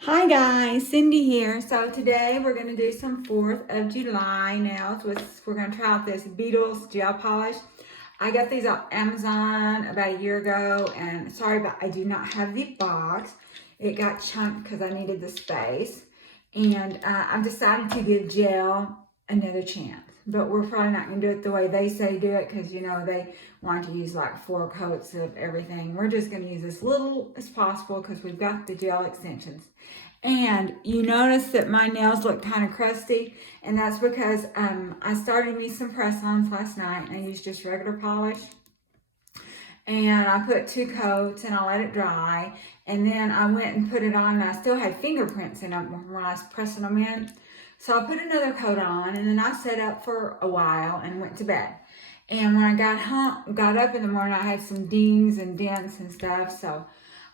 Hi guys, Cindy here. So today we're going to do some 4th of July nails. We're going to try out this Beetles Gel Polish. I got these on Amazon about a year ago, and sorry, but I do not have the box. It got chunked because I needed the space. And I've decided to give gel another chance. But we're probably not going to do it the way they say do it because, you know, they want to use like 4 coats of everything. We're just going to use as little as possible because we've got the gel extensions. And you notice that my nails look kind of crusty, and that's because I started me some press-ons last night, and I used just regular polish. And I put 2 coats, and I let it dry, and then I went and put it on, and I still had fingerprints in them when I was pressing them in. So I put another coat on, and then I sat up for a while and went to bed. And when I got up in the morning, I had some dings and dents and stuff, so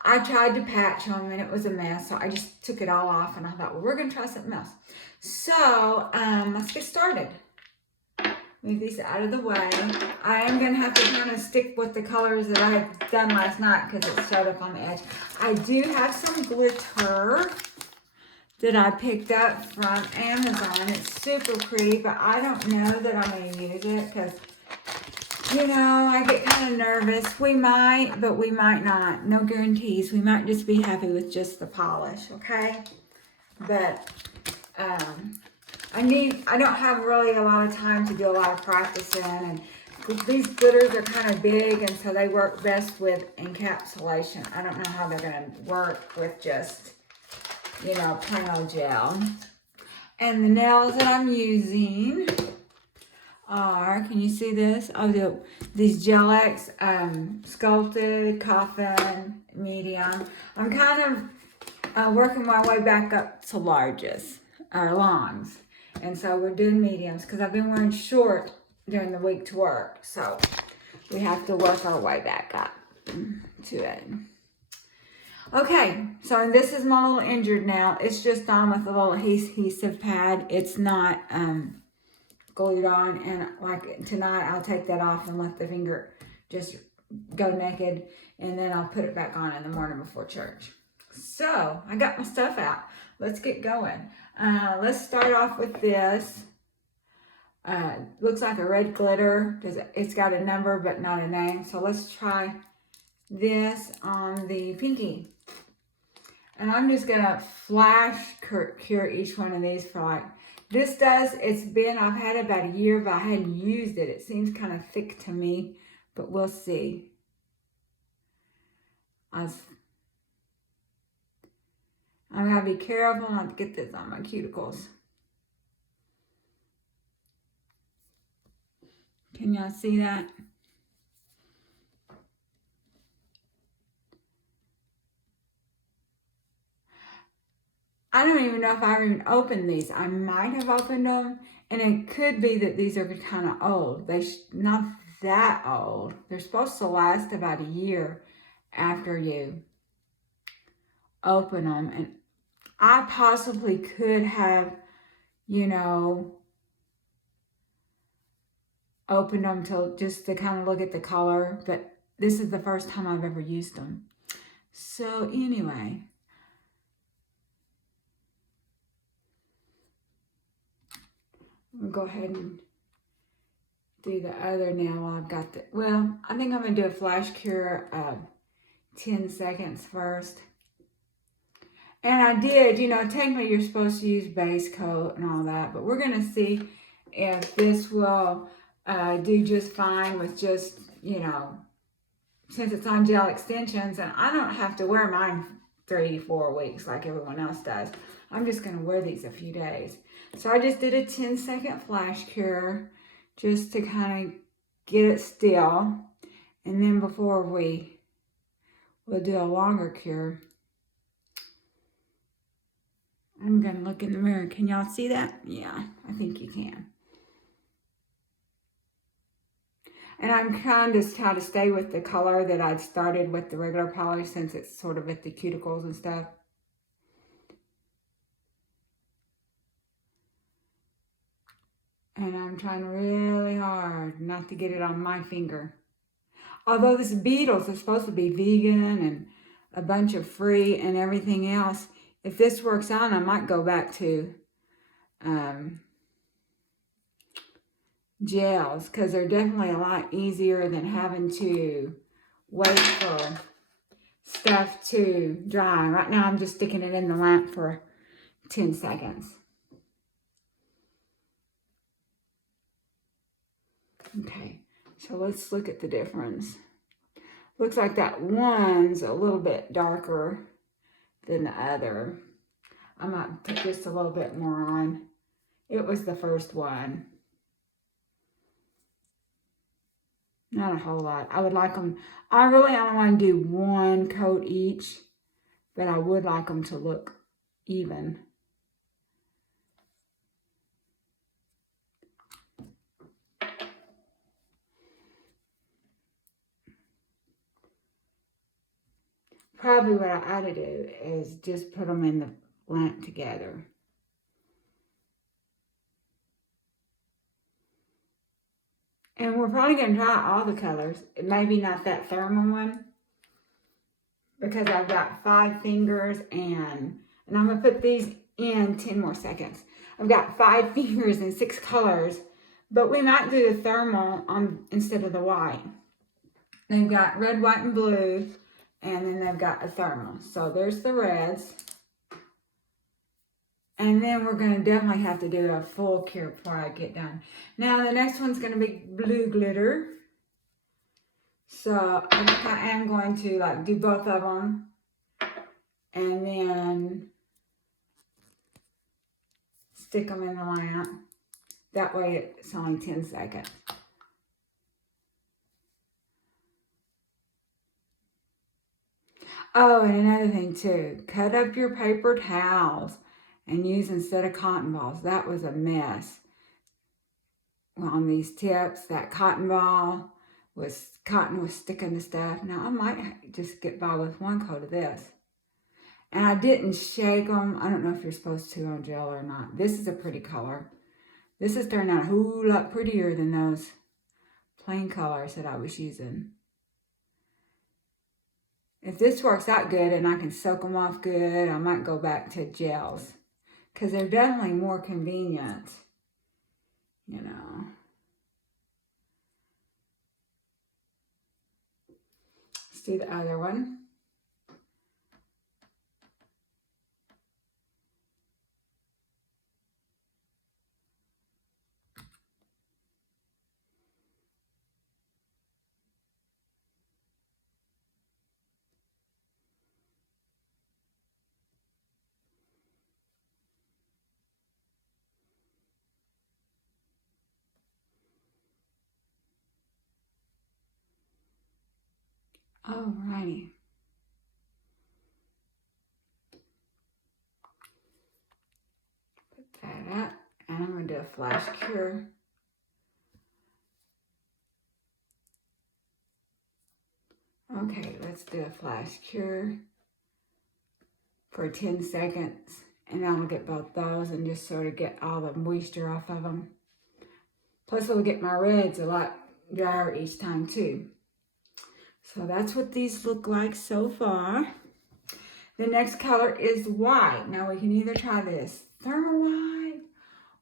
I tried to patch them and it was a mess, so I just took it all off and I thought, well, we're going to try something else. So let's get started. Move these out of the way. I am going to have to kind of stick with the colors that I had done last night because it showed up on the edge. I do have some glitter that I picked up from Amazon. It's super pretty, but I don't know that I'm going to use it because, you know, I get kind of nervous. We might, but we might not. No guarantees. We might just be happy with just the polish, okay? But I don't have really a lot of time to do a lot of practicing, and these glitters are kind of big, and so they work best with encapsulation. I don't know how they're going to work with just, you know, plain old gel. And the nails that I'm using are, can you see this? Oh, these Gel X sculpted, coffin, medium. I'm kind of working my way back up to larges, or longs. And so we're doing mediums because I've been wearing short during the week to work. So we have to work our way back up to it. Okay, so this is my little injured nail. It's just on with a little adhesive pad. It's not glued on, and like tonight I'll take that off and let the finger just go naked, and then I'll put it back on in the morning before church. So I got my stuff out. Let's get going. Let's start off with this. Looks like a red glitter because it's got a number but not a name. So let's try this on the pinky. And I'm just gonna flash cure each one of these for like, I've had it about a year, but I hadn't used it. It seems kind of thick to me, but we'll see. I'm gonna be careful not to get this on my cuticles. Can y'all see that? I don't even know if I even opened these. I might have opened them, and it could be that these are kind of old. Not that old. They're supposed to last about a year after you open them, and I possibly could have, you know, opened them just to kind of look at the color, but this is the first time I've ever used them. So anyway, I'm gonna go ahead and do the other nail while I've got the, well, I think I'm gonna do a flash cure 10 seconds first. And I did, you know, technically you're supposed to use base coat and all that, but we're gonna see if this will do just fine with just, you know, since it's on gel extensions, and I don't have to wear mine 3-4 weeks like everyone else does. I'm just gonna wear these a few days. So I just did a 10-second flash cure just to kind of get it still. And then before we'll do a longer cure, I'm gonna look in the mirror. Can y'all see that? Yeah, I think you can. And I'm trying to stay with the color that I'd started with the regular polish, since it's sort of at the cuticles and stuff. And I'm trying really hard not to get it on my finger. Although this Beetles is supposed to be vegan and a bunch of free and everything else, if this works out, I might go back to gels, because they're definitely a lot easier than having to wait for stuff to dry. Right now I'm just sticking it in the lamp for 10 seconds. Okay, so let's look at the difference. Looks like that one's a little bit darker than the other. I might put just a little bit more on. It was the first one. Not a whole lot. I would like them, I really only want to do one coat each, but I would like them to look even. Probably what I ought to do is just put them in the lamp together. And we're probably going to try all the colors. Maybe not that thermal one, because I've got 5 fingers and I'm going to put these in 10 more seconds. I've got 5 fingers and 6 colors, but we might do the thermal instead of the white. They've got red, white, and blue, and then they've got a thermal. So there's the reds. And then we're going to definitely have to do a full cure before I get done. Now the next one's going to be blue glitter. So I think I am going to like do both of them. And then stick them in the lamp. That way it's only 10 seconds. Oh, and another thing too. Cut up your paper towels and use instead of cotton balls. That was a mess. Well, on these tips, that cotton ball cotton was sticking to stuff. Now I might just get by with one coat of this. And I didn't shake them. I don't know if you're supposed to on gel or not. This is a pretty color. This has turned out a whole lot prettier than those plain colors that I was using. If this works out good and I can soak them off good, I might go back to gels, because they're definitely more convenient, you know. Let's do the other one. Alrighty. Put that up, and I'm going to do a flash cure. Okay, let's do a flash cure for 10 seconds, and I'll get both those and just sort of get all the moisture off of them. Plus it'll get my reds a lot drier each time too. So that's what these look like so far. The next color is white. Now we can either try this thermal white,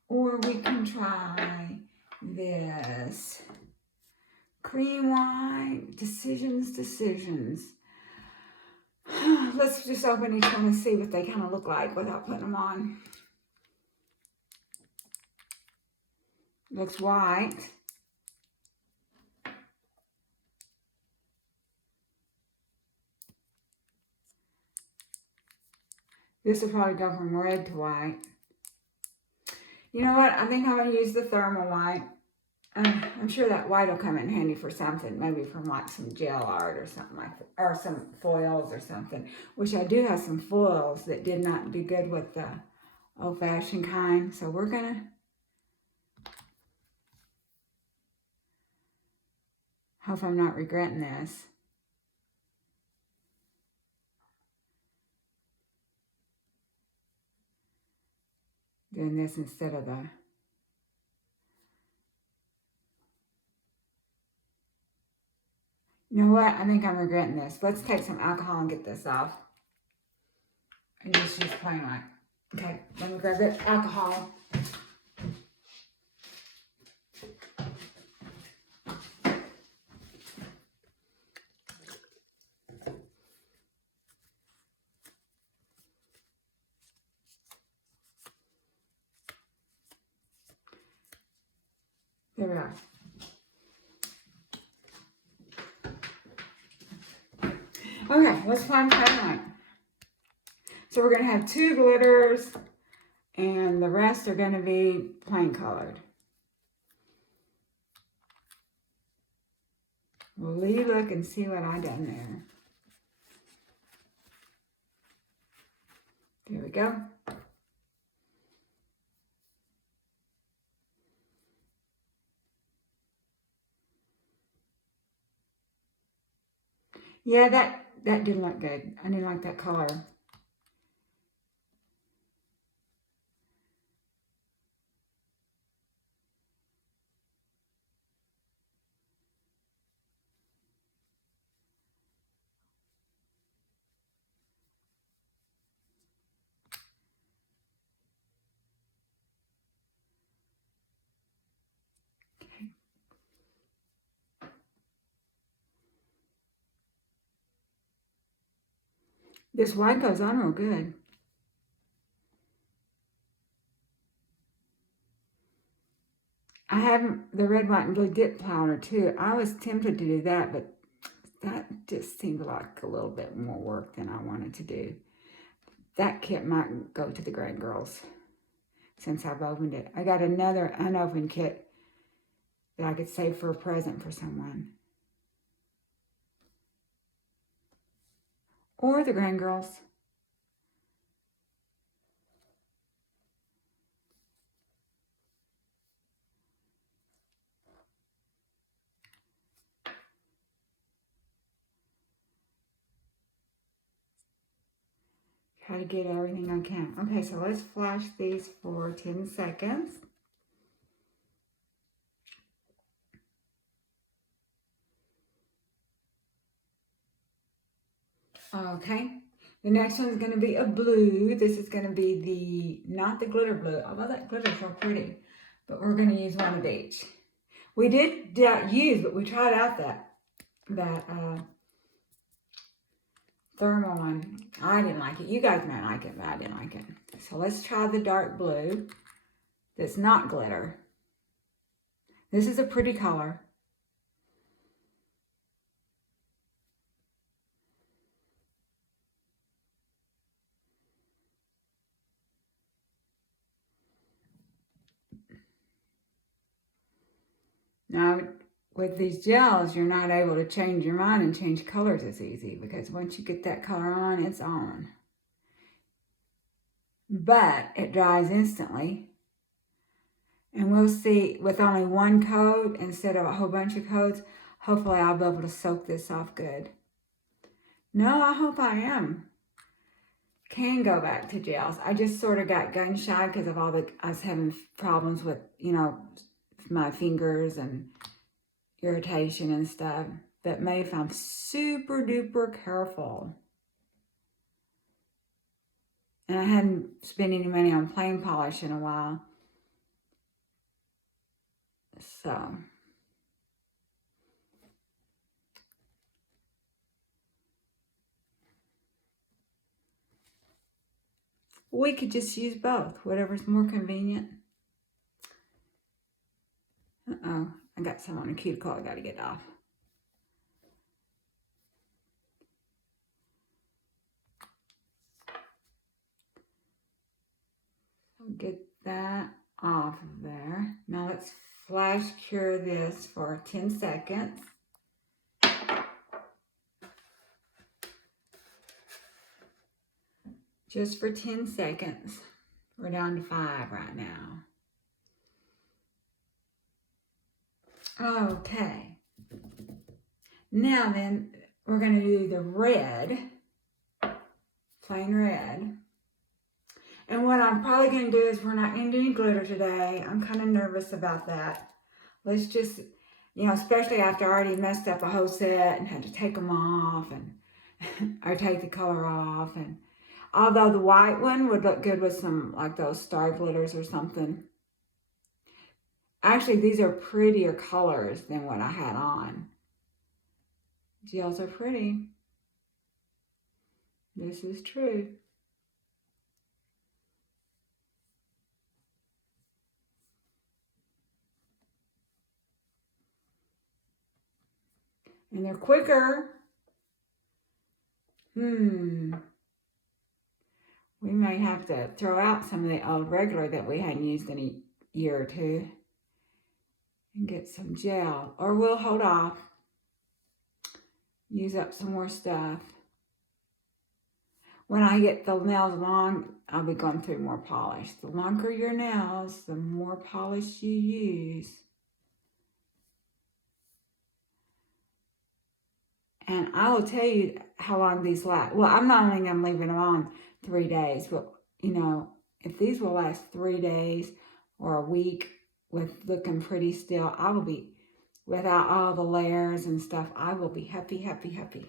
or we can try this cream white. Decisions. Let's just open each one and see what they kind of look like without putting them on. Looks white. This will probably go from red to white. You know what? I think I'm going to use the thermal white. I'm sure that white will come in handy for something, maybe from like some gel art or something like that, or some foils or something, which I do have some foils that did not do good with the old-fashioned kind. So we're going to hope I'm not regretting this. Doing this instead of the... You know what? I think I'm regretting this. Let's take some alcohol and get this off. and just use plain white. Okay, let me grab the alcohol. There we are. Okay, let's find plain white. So we're going to have 2 glitters, and the rest are going to be plain colored. We'll look and see what I done there. There we go. Yeah, that didn't look good. I didn't like that color. This white goes on real good. I have the red, white, and blue dip powder too. I was tempted to do that, but that just seemed like a little bit more work than I wanted to do. That kit might go to the Grand Girls since I've opened it. I got another unopened kit that I could save for a present for someone. Or the Grand Girls. Try to get everything I can. Okay, so let's flash these for 10 seconds. Okay, the next one is going to be a blue. This is going to be not the glitter blue, although that glitter's so pretty. But we're going to use one of each. We did use, but we tried out that thermal one. I didn't like it. You guys might like it, but I didn't like it. So let's try the dark blue that's not glitter. This is a pretty color. Now, with these gels, you're not able to change your mind and change colors as easy because once you get that color on, it's on. But it dries instantly. And we'll see, with only one coat instead of a whole bunch of coats, hopefully I'll be able to soak this off good. No, I hope I am. Can go back to gels. I just sort of got gun shy because of I was having problems with, my fingers and irritation and stuff. But maybe if I'm super duper careful. And I hadn't spent any money on plain polish in a while. So. We could just use both, whatever's more convenient. Uh-oh, I got some on a cuticle I got to get off. Get that off of there. Now let's flash cure this for 10 seconds. Just for 10 seconds. We're down to 5 right now. Okay. Now then, we're going to do the red. Plain red. And what I'm probably going to do is we're not going to do any glitter today. I'm kind of nervous about that. Let's just, especially after I already messed up a whole set and had to take them off and or take the color off. And Although the white one would look good with some, like those star glitters or something. Actually, these are prettier colors than what I had on. Gels are pretty. This is true. And they're quicker. We may have to throw out some of the old regular that we hadn't used in a year or two and get some gel. Or we'll hold off, use up some more stuff. When I get the nails long, I'll be going through more polish. The longer your nails, the more polish you use. And I will tell you how long these last. Well, I'm not only going to leave them on 3 days, but, you know, if these will last 3 days or a week with looking pretty still, I will be, without all the layers and stuff, I will be happy, happy, happy.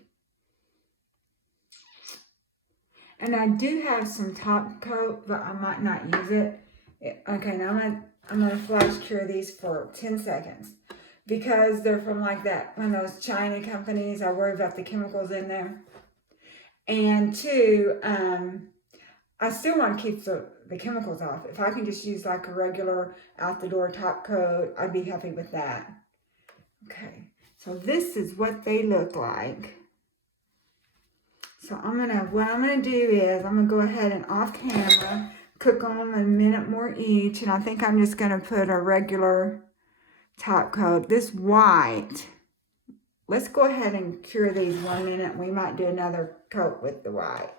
And I do have some top coat, but I might not use it. Okay, now I'm gonna flash cure these for 10 seconds. Because they're from like that, one of those China companies. I worry about the chemicals in there. And two, I still want to keep the chemicals off. If I can just use like a regular out the door top coat, I'd be happy with that. Okay, so this is what they look like. So what I'm gonna do is I'm gonna go ahead and off camera cook them a minute more each, and I think I'm just gonna put a regular top coat. This white, let's go ahead and cure these 1 minute. We might do another coat with the white,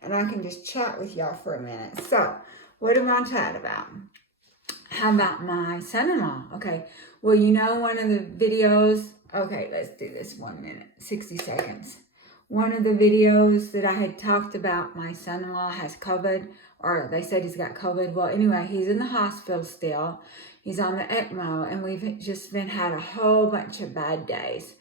and I can just chat with y'all for a minute. So what am I chatting about? How about my son-in-law? Okay, well, you know, one of the videos, okay, let's do this 1 minute, 60 seconds. One of the videos that I had talked about, my son-in-law has COVID, or they said he's got COVID. Well, anyway, he's in the hospital still. He's on the ECMO, and we've just had a whole bunch of bad days.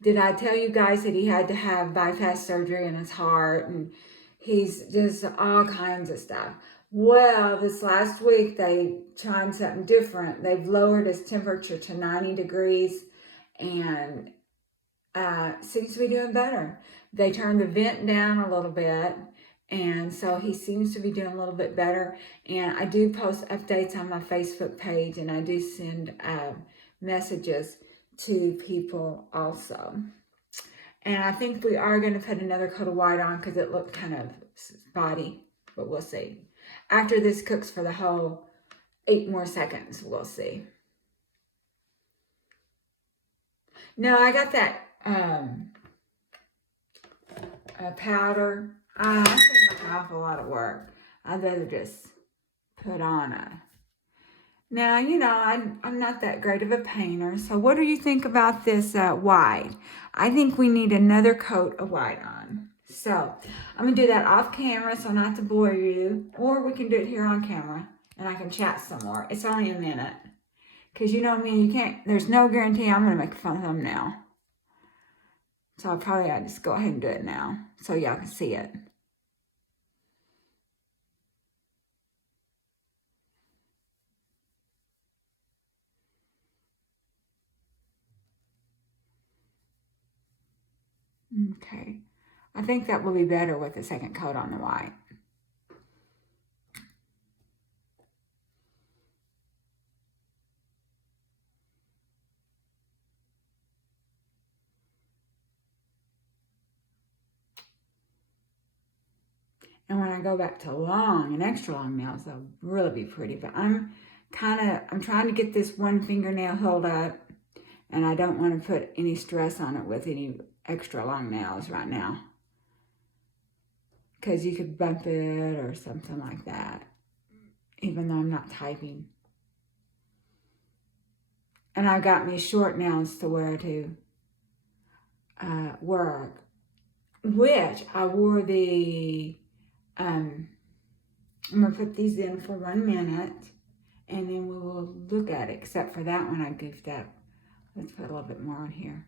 Did I tell you guys that he had to have bypass surgery in his heart, and he's just all kinds of stuff? Well, this last week, they tried something different. They've lowered his temperature to 90 degrees, and seems to be doing better. They turned the vent down a little bit, and so he seems to be doing a little bit better. And I do post updates on my Facebook page, and I do send messages to people also. And I think we are going to put another coat of white on because it looked kind of spotty, but we'll see. After this cooks for the whole 8 more seconds, we'll see. No, I got that powder. I think that's an awful lot of work. I'd rather just put on a... Now, you know, I'm not that great of a painter, so what do you think about this white? I think we need another coat of white on. So, I'm going to do that off camera so not to bore you, or we can do it here on camera, and I can chat some more. It's only a minute. Because you know me, you can't, there's no guarantee I'm going to make a fun thumbnail. So I'll just go ahead and do it now so y'all can see it. Okay. I think that will be better with the second coat on the white. And when I go back to long and extra long nails, they'll really be pretty. But I'm trying to get this one fingernail held up, and I don't want to put any stress on it with any extra long nails right now. Because you could bump it or something like that, even though I'm not typing. And I got me short nails to wear to work, which I wore the... I'm going to put these in for 1 minute, and then we will look at it, except for that one I goofed up. Let's put a little bit more on here.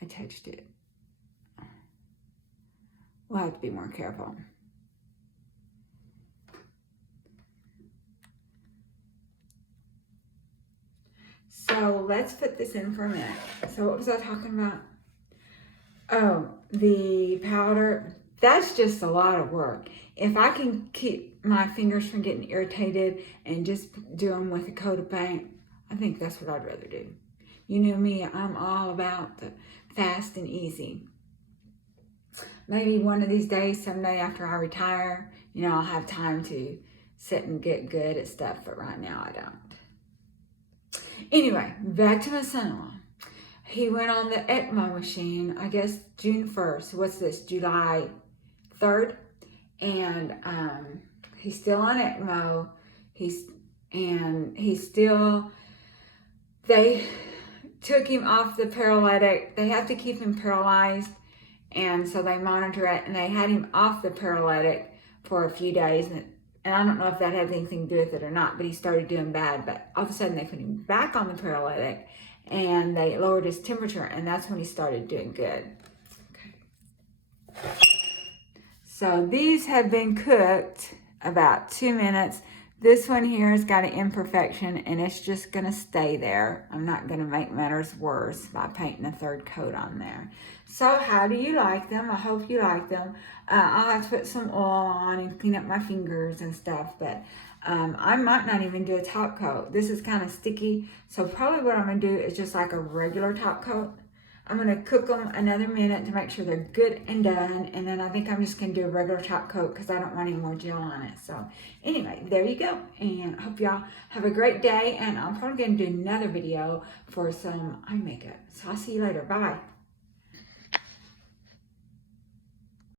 I touched it. We'll have to be more careful. So let's put this in for a minute. So what was I talking about? Oh, the powder. That's just a lot of work. If I can keep my fingers from getting irritated and just do them with a coat of paint, I think that's what I'd rather do. You know me, I'm all about the fast and easy. Maybe one of these days, someday after I retire, you know, I'll have time to sit and get good at stuff, but right now I don't. Anyway, back to my son-in-law. He went on the ECMO machine, I guess June 1st. What's this, July 3rd? And he's still on ECMO. They took him off the paralytic. They have to keep him paralyzed, and so they monitor it, and they had him off the paralytic for a few days, and I don't know if that had anything to do with it or not, but he started doing bad. But all of a sudden they put him back on the paralytic, and they lowered his temperature, and that's when he started doing good. Okay. So these have been cooked about 2 minutes. This one here has got an imperfection, and it's just going to stay there. I'm not going to make matters worse by painting a third coat on there. So how do you like them? I hope you like them. I'll have to put some oil on and clean up my fingers and stuff, but I might not even do a top coat. This is kind of sticky, so probably what I'm going to do is just like a regular top coat. I'm going to cook them another minute to make sure they're good and done, and then I think I'm just going to do a regular top coat because I don't want any more gel on it. So anyway, there you go, and I hope y'all have a great day, and I'm probably going to do another video for some eye makeup. So I'll see you later. Bye.